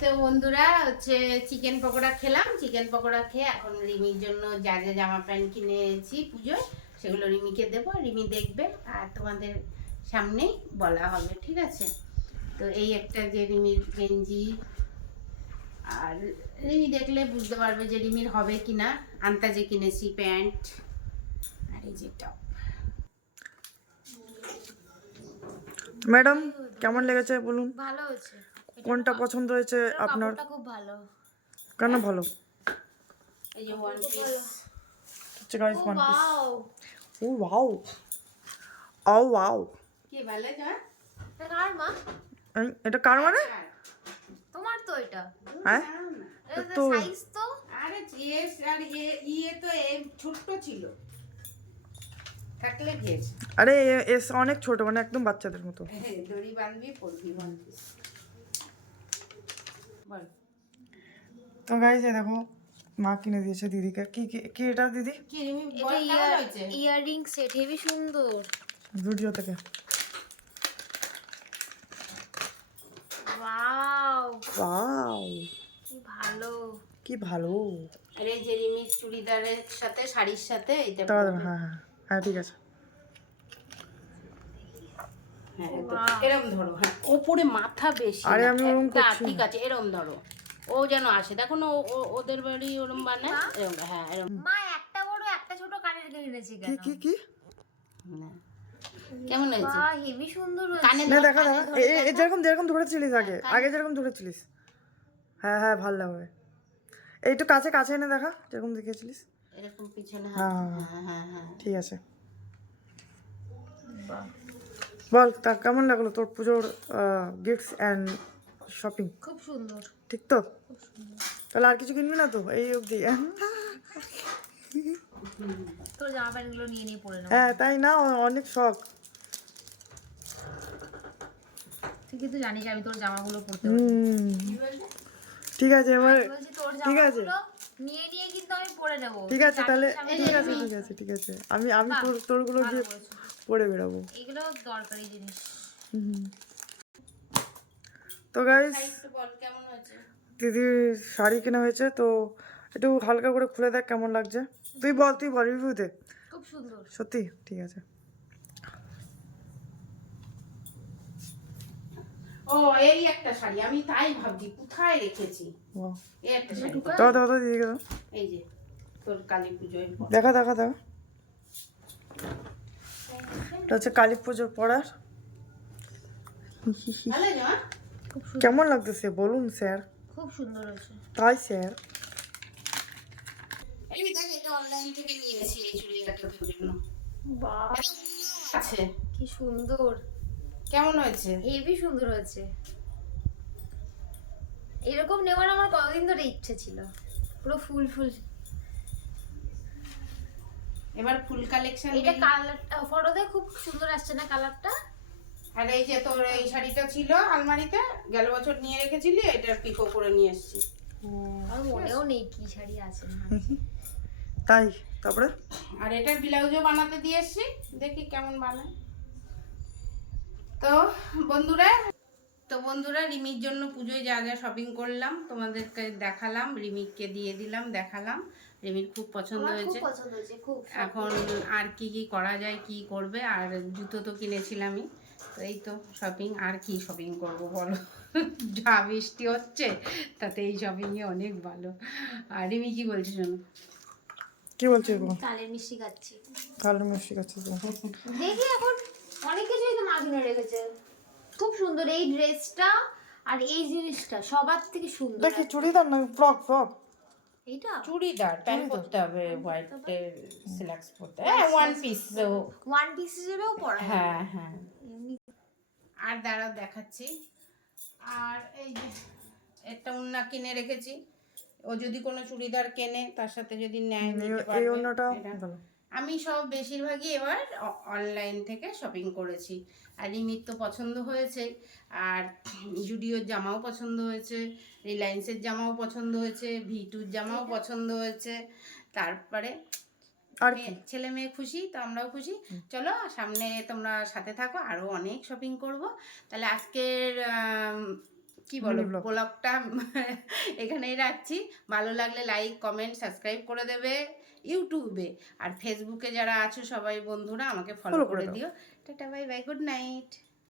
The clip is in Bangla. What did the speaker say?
তো বন্ধুরা হচ্ছে চিকেন পকোড়া খেলাম। চিকেন পকোড়া খেয়ে এখন রিমির জন্য যা যা জামা প্যান্ট কিনেছি পুজোয় সেগুলো রিমিকে দেবো, রিমি দেখবে আর তোমাদের সামনেই বলা হবে, ঠিক আছে? তো এই একটা যে রিমির গেঞ্জি, আর রিমি দেখলে বুঝতে পারবে যে রিমির হবে কিনা। আন্তাজে কিনেছি প্যান্ট, আর এই যে টপ। ম্যাডাম কেমন লেগেছে বলুন? ভালো হয়েছে। কোনটা পছন্দ হয়েছে আপনার? কাপড়টা খুব ভালো। কেন ভালো? এই যে ওয়ান পিস। আচ্ছা গাইস, ওয়ান পিস। ওয়াও, ও ওয়াও, ও ওয়াও। কি ভালো জান? এটা কার মা? এটা কার মানে? তোমার তো এটা। হ্যাঁ এটা তো সাইজ তো। আরে জিএস আর ইয়ে তো ছোট্ট ছিল, থাকলে গিয়েছে। আরে এস অনেক ছোট, মানে একদম বাচ্চাদের মতো। দড়ি বাঁধবি পরবি ওয়ান পিস। বল। তো গাইস এই দেখো, মা কিনে দিয়েছে দিদিকে। কি কি কি এটা দিদি? কি রিমি এটা বল কেমন হয়েছে? ইয়াররিং সেট হেভি সুন্দর। ভিডিও থেকে। ওয়াও, ওয়াও, কি ভালো। কি ভালো। আরে যে রিমির চুড়িদারের সাথে শাড়ির সাথে এটা দাঁড়া পরবে। হ্যাঁ হ্যাঁ হ্যাঁ, ঠিক আছে। হ্যাঁ এরকম ধরো, হ্যাঁ ওপরে মাথা বেশি আরে না। আমি ওরম না, করছি ঠিক আছে এরকম ধরো, ও যেন আসে। দেখো না ওদের বাড়ি ওরম বানায় এরকম, হ্যাঁ এরকম। মা একটা বড় একটা ছোট কানের কিনেছি কি কেন? কি কি? না। কেমন হয়েছে? বাহ, হেভি সুন্দর হয়েছে। কানে না ধর, দেখা কানে দেখা, ধরে দেখো। যেরকম যেরকম ধরেছিলিস আগে, আগে যেরকম ধরেছিলিস। হ্যাঁ হ্যাঁ, ভালো লাগবে। এই একটু কাছে কাছে এনে দেখা, যেরকম দেখিয়েছিলিস। এরকম পিছনে হাত, হ্যাঁ হ্যাঁ হ্যাঁ হ্যাঁ। ঠিক আছে। বাহ, বল তা কেমন লাগলো তোর পুজোর গিফটস অ্যান্ড শপিং? খুব সুন্দর। ঠিক তো? খুব সুন্দর। তাহলে আর কিছু কিনবি না তো এই অবধি? তোর জামা প্যান্ট গুলো নিয়ে নিয়ে পরে নেবো। হ্যাঁ তাই না, অনেক শখ। তুই কিন্তু জানিস আমি তোর জামাগুলো পরতে হুম, ঠিক আছে এবার। বলছি, তোর ঠিক আছে, জামাগুলো নিয়ে নিয়ে কিন্তু আমি পরে নেবো। ঠিক আছে তাহলে, জানিস আমি ঠিক আছে ঠিক আছে ঠিক আছে। আমি আমি বাহ, তোরগুলো ভালো দিয়ে করেছো। পরে বেরোবো। এগুলো দরকারি জিনিস। হুম। তো গাইস, একটু বল কেমন হয়েছে? দিদির শাড়ি কেনা হয়েছে, তো একটু হালকা করে খুলে দেখ কেমন লাগছে। তুই বল রিভিউ দে। খুব সুন্দর। সত্যি? ঠিক আছে। ও এই একটা শাড়ি, আমি তাই ভাবছি কোথায় রেখেছি। বাহ, এই একটা শাড়ি, দাও দাও দাও দিদিকে দাও। এই যে তোর কালী পুজোয় পরা। দেখা দেখা দাও। এটা হচ্ছে কালী পুজোর পড়ার। ভালো জামা? খুব সুন্দর। কেমন লাগতেছে বলুন স্যার? খুব সুন্দর হয়েছে। তাই স্যার? এই দেখ, এটা অনলাইন থেকে নিয়েছি এই চুড়িদারটা তোর জন্য। বাহ, আছে, কি সুন্দর। কেমন হয়েছে? হেভি সুন্দর হয়েছে। এরকম নেওয়ার আমার কতদিন ধরে ইচ্ছে ছিল। পুরো ফুল ফুল। এবার ফুল কালেকশন। এটা কালারটা ফটোতে খুব সুন্দর আসছে না কালারটা? আর এই যে তোর এই শাড়িটা ছিল আলমারিতে, গেল বছর নিয়ে রেখেছিলি, এটার পিকো করে নিয়ে এসেছি। আমার মনেও নেই কি শাড়ি আছে না। তাই? তারপরে আর এটার ব্লাউজও বানাতে দিয়ে এসেছি, দেখি কেমন বানায়। তো বন্ধুরা রিমির জন্য পুজোয় যা যা শপিং করলাম তোমাদেরকে দেখালাম, রিমিকে দিয়ে দিলাম, দেখালাম। রিমির খুব পছন্দ আমার খুব হয়েছে। পছন্দ হয়েছে খুব। এখন আর কি কি করা যায়, কি করবে? আর জুতো তো কিনেছিলামই, তো এই তো শপিং। আর কি শপিং করব বলো? যা বৃষ্টি হচ্ছে তাতে এই শপিংয়ে অনেক ভালো। আর রিমি কি বলছে শোনো? কি বলছো গো? কালের মিষ্টি খাচ্ছি। কালো মিষ্টি খাচ্ছিস তো? দেখি এখন অনেক কিছুই তো মা কিনে রেখেছে। খুব সুন্দর এই ড্রেসটা আর এই জিনিসটা সবার থেকে সুন্দর। দেখি চুড়িদার না ফ্রক? ফ্রক এইটা চুড়িদার প্যান্ট পরতে হবে, হোয়াইট সিলেক্ট করতে, হ্যাঁ ওয়ান পিস। ওয়ান পিস হিসেবেও পরা যায়। হ্যাঁ হ্যাঁ। এমনি আর দাঁড়াও দেখাচ্ছি। আর এই যে একটা ওড়না কিনে রেখেছি, ও যদি কোনো চুড়িদার কেনে তার সাথে যদি নেয় নিতে এই পারবে। অন্যটা এটা ভালো। আমি সব বেশিরভাগই এবার অনলাইন থেকে শপিং করেছি। আর রিমির তো পছন্দ হয়েছে, আর জুডিওর জামাও পছন্দ হয়েছে, রিলায়েন্সের জামাও পছন্দ হয়েছে, ভি2 জামাও পছন্দ হয়েছে। তারপরে আর কি? ছেলে মেয়ে খুশি তো আমরাও খুশি। চলো সামনে তোমরা সাথে থাকো, আরও অনেক শপিং করব। তাহলে আজকের কি বলো Mini vlog। ব্লগটা এখানেই রাখছি। ভালো লাগলে লাইক কমেন্ট সাবস্ক্রাইব করে দেবে ইউটিউবে, আর ফেসবুকে যারা আছো সবাই বন্ধুরা আমাকে ফলো Follow করে করে দাও। দিও। Tata bye bye, good night.